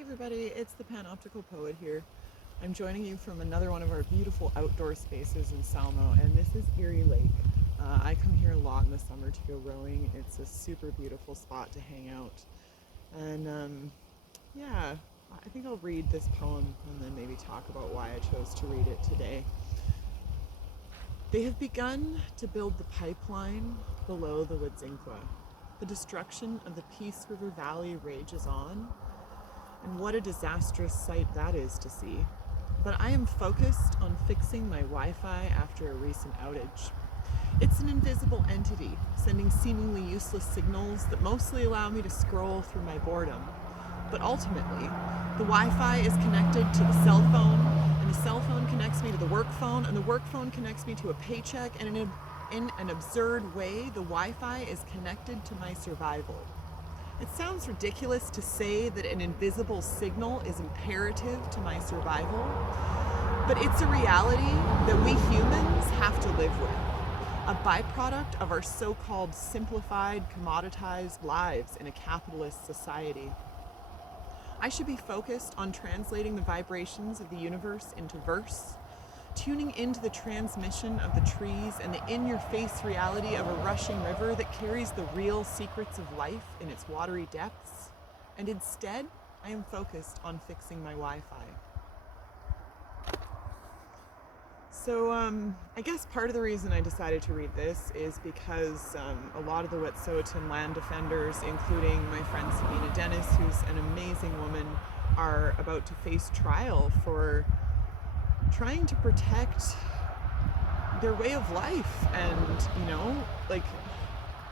Hey everybody, it's the Panoptical poet here. I'm joining you from another one of our beautiful outdoor spaces in Salmo, and this is Erie Lake. I come here a lot in the summer to go rowing. It's a super beautiful spot to hang out. And yeah, I think I'll read this poem and then maybe talk about why I chose to read it today. They have begun to build the pipeline below the Yintah. The destruction of the Peace River Valley rages on, and what a disastrous sight that is to see. But I am focused on fixing my Wi-Fi after a recent outage. It's an invisible entity, sending seemingly useless signals that mostly allow me to scroll through my boredom. But ultimately, the Wi-Fi is connected to the cell phone, and the cell phone connects me to the work phone, and the work phone connects me to a paycheck, and in an absurd way, the Wi-Fi is connected to my survival. It sounds ridiculous to say that an invisible signal is imperative to my survival, but it's a reality that we humans have to live with, a byproduct of our so-called simplified, commoditized lives in a capitalist society. I should be focused on translating the vibrations of the universe into verse, tuning into the transmission of the trees and the in-your-face reality of a rushing river that carries the real secrets of life in its watery depths. And instead, I am focused on fixing my Wi-Fi. So I guess part of the reason I decided to read this is because a lot of the Wet'suwet'en land defenders, including my friend Sabina Dennis, who's an amazing woman, are about to face trial for trying to protect their way of life and,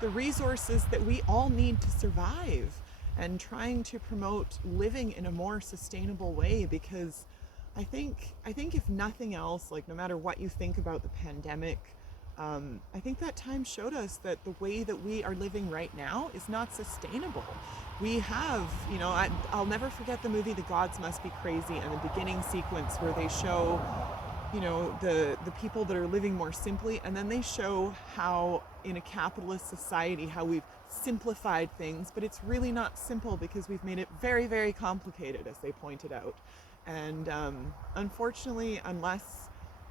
the resources that we all need to survive, and trying to promote living in a more sustainable way, because I think if nothing else, no matter what you think about the pandemic, I think that time showed us that the way that we are living right now is not sustainable. We have, I'll never forget the movie The Gods Must Be Crazy, and the beginning sequence where they show, the people that are living more simply, and then they show how in a capitalist society, how we've simplified things, but it's really not simple because we've made it very, very complicated, as they pointed out. And unfortunately, unless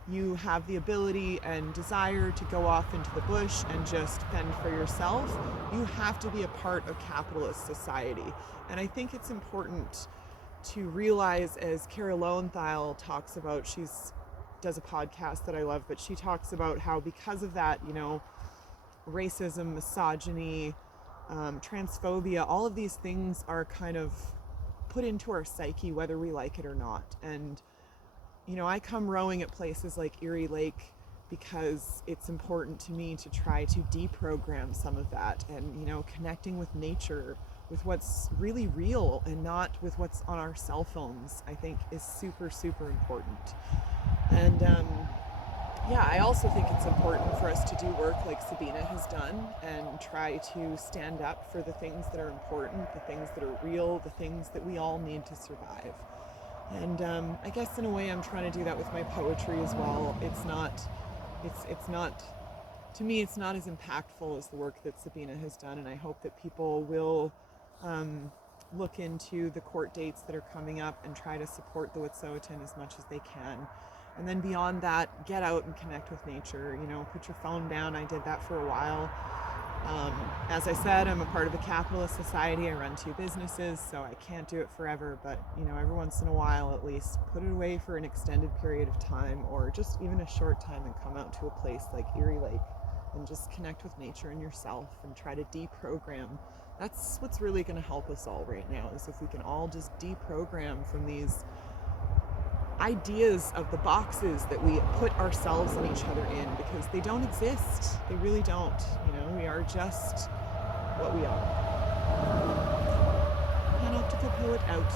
you have the ability and desire to go off into the bush and just fend for yourself, you have to be a part of capitalist society. And I think it's important to realize, as Cara Lowenthal talks about, does a podcast that I love, but she talks about how because of that, racism, misogyny, transphobia, all of these things are kind of put into our psyche whether we like it or not. And I come rowing at places like Erie Lake because it's important to me to try to deprogram some of that, and connecting with nature, with what's really real and not with what's on our cell phones, I think is super, super important. And I also think it's important for us to do work like Sabina has done and try to stand up for the things that are important, the things that are real, the things that we all need to survive. And I guess in a way I'm trying to do that with my poetry as well. It's not, to me, it's not as impactful as the work that Sabina has done, and I hope that people will look into the court dates that are coming up and try to support the Wet'suwet'en as much as they can. And then beyond that, get out and connect with nature, put your phone down. I did that for a while. As I said, I'm a part of a capitalist society. I run 2 businesses, so I can't do it forever, but every once in a while at least, put it away for an extended period of time, or just even a short time, and come out to a place like Erie Lake and just connect with nature and yourself and try to deprogram. That's what's really going to help us all right now, is if we can all just deprogram from these ideas of the boxes that we put ourselves and each other in, because they don't exist. They really don't. We are just what we are. Panoptical poet out.